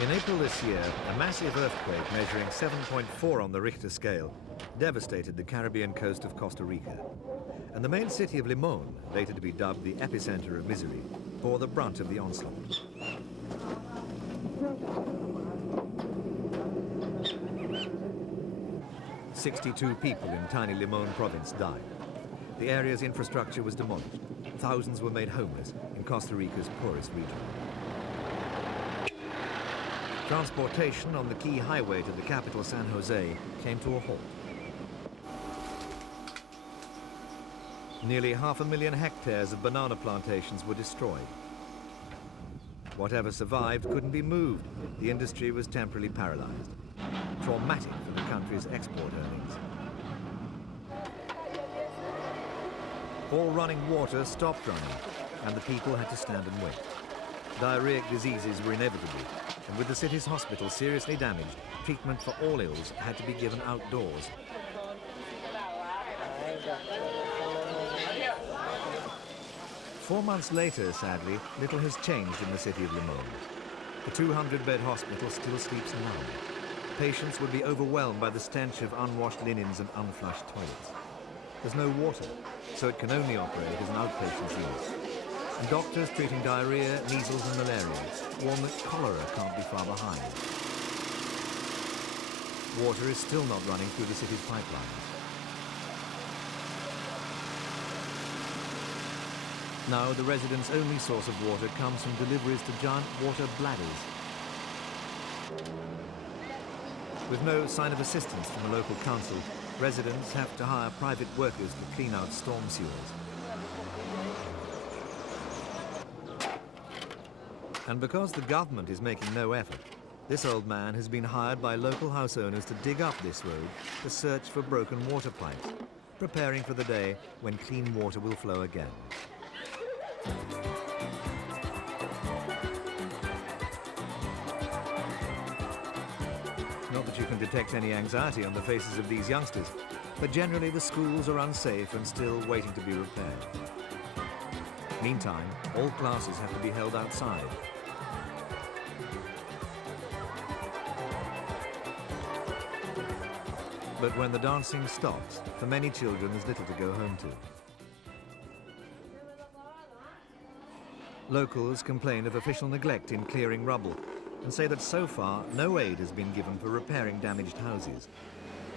In April this year, a massive earthquake measuring 7.4 on the Richter scale devastated the Caribbean coast of Costa Rica. And the main city of Limon, later to be dubbed the epicenter of misery, bore the brunt of the onslaught. "62 people in tiny Limon province died. The area's infrastructure was demolished. Thousands were made homeless in Costa Rica's poorest region. Transportation on the key highway to the capital, San Jose, came to a halt. Nearly 500,000 hectares of banana plantations were destroyed. Whatever survived couldn't be moved. The industry was temporarily paralyzed. Traumatic for the country's export earnings. All running water stopped running, and the people had to stand and wait. Diarrheic diseases were inevitable, and with the city's hospital seriously damaged, treatment for all ills had to be given outdoors. Four months later, sadly, little has changed in the city of Limon. The 200-bed hospital still sleeps numb. Patients would be overwhelmed by the stench of unwashed linens and unflushed toilets. There's no water, so it can only operate as an outpatient unit. And doctors treating diarrhea, measles and malaria warn that cholera can't be far behind. Water is still not running through the city's pipelines. Now the residents' only source of water comes from deliveries to giant water bladders. With no sign of assistance from the local council, residents have to hire private workers to clean out storm sewers. And because the government is making no effort, this old man has been hired by local house owners to dig up this road to search for broken water pipes, preparing for the day when clean water will flow again. Not that you can detect any anxiety on the faces of these youngsters, but generally the schools are unsafe and still waiting to be repaired. Meantime, all classes have to be held outside. But when the dancing stops, for many children there's little to go home to. Locals complain of official neglect in clearing rubble and say that so far no aid has been given for repairing damaged houses.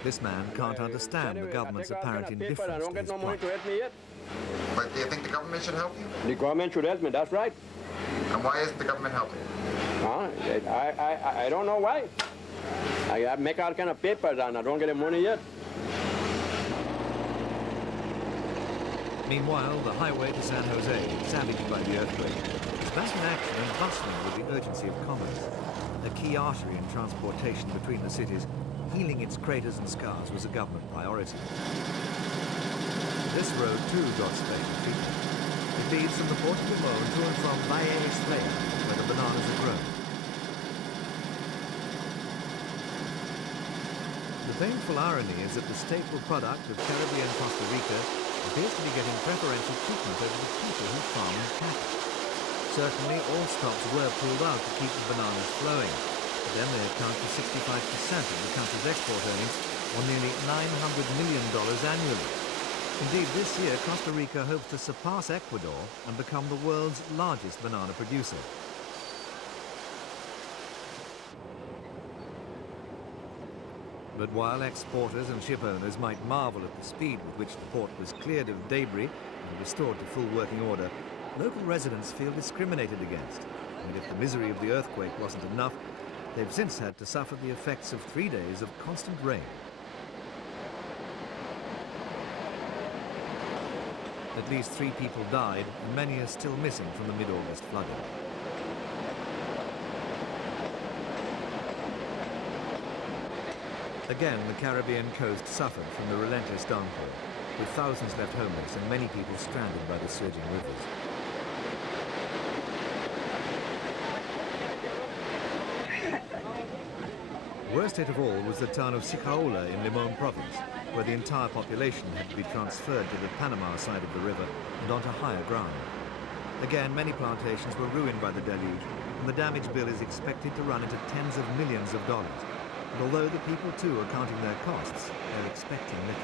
This man can't understand the government's apparent indifference to his plight. But do you think the government should help you? The government should help me, that's right. And why isn't the government helping? I don't know why. I make all kind of papers and I don't get the money yet. Meanwhile, the highway to San Jose, savaged by the earthquake, is back in action and bustling with the urgency of commerce. A key artery in transportation between the cities, healing its craters and scars was a government priority. This road too got special treatment. It leads from the port of Limon to and from Valle Estrella, where the bananas are grown. The painful irony is that the staple product of Caribbean Costa Rica appears to be getting preferential treatment over the people who farm and cattle. Certainly, all stops were pulled out to keep the bananas flowing, but then they account for 65% of the country's export earnings, or nearly $900 million annually. Indeed, this year, Costa Rica hopes to surpass Ecuador and become the world's largest banana producer. But while exporters and ship owners might marvel at the speed with which the port was cleared of debris and restored to full working order, local residents feel discriminated against. And if the misery of the earthquake wasn't enough, they've since had to suffer the effects of 3 days of constant rain. At least 3 people died, and many are still missing from the mid-August flooding. Again, the Caribbean coast suffered from the relentless downpour, with thousands left homeless and many people stranded by the surging rivers. Worst hit of all was the town of Sicaola in Limon province, where the entire population had to be transferred to the Panama side of the river and onto higher ground. Again, many plantations were ruined by the deluge, and the damage bill is expected to run into tens of millions of dollars. And although the people too are counting their costs, they're expecting little.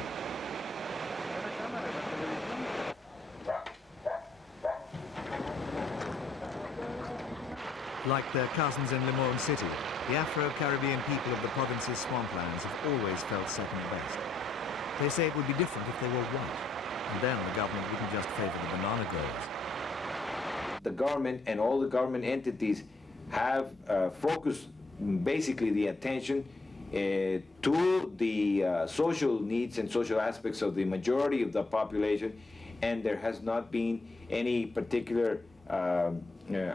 Like their cousins in Limon City, the Afro-Caribbean people of the province's swamplands have always felt second best. They say it would be different if they were white, and then the government wouldn't just favor the banana growers. The government and all the government entities have focused basically the attention to the social needs and social aspects of the majority of the population, and there has not been any particular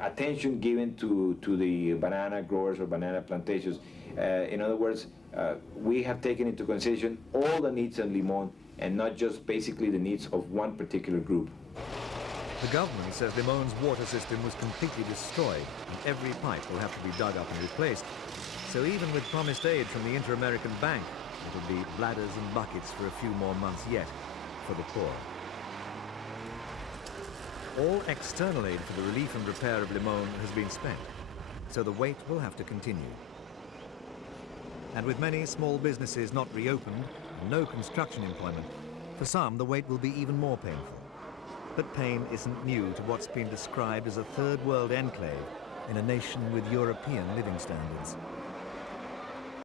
attention given to the banana growers or banana plantations. In other words, we have taken into consideration all the needs in Limon and not just basically the needs of one particular group. The government says Limon's water system was completely destroyed and every pipe will have to be dug up and replaced. So even with promised aid from the Inter-American Bank, it'll be bladders and buckets for a few more months yet for the poor. All external aid for the relief and repair of Limon has been spent, so the wait will have to continue. And with many small businesses not reopened and no construction employment, for some the wait will be even more painful. But pain isn't new to what's been described as a third world enclave in a nation with European living standards.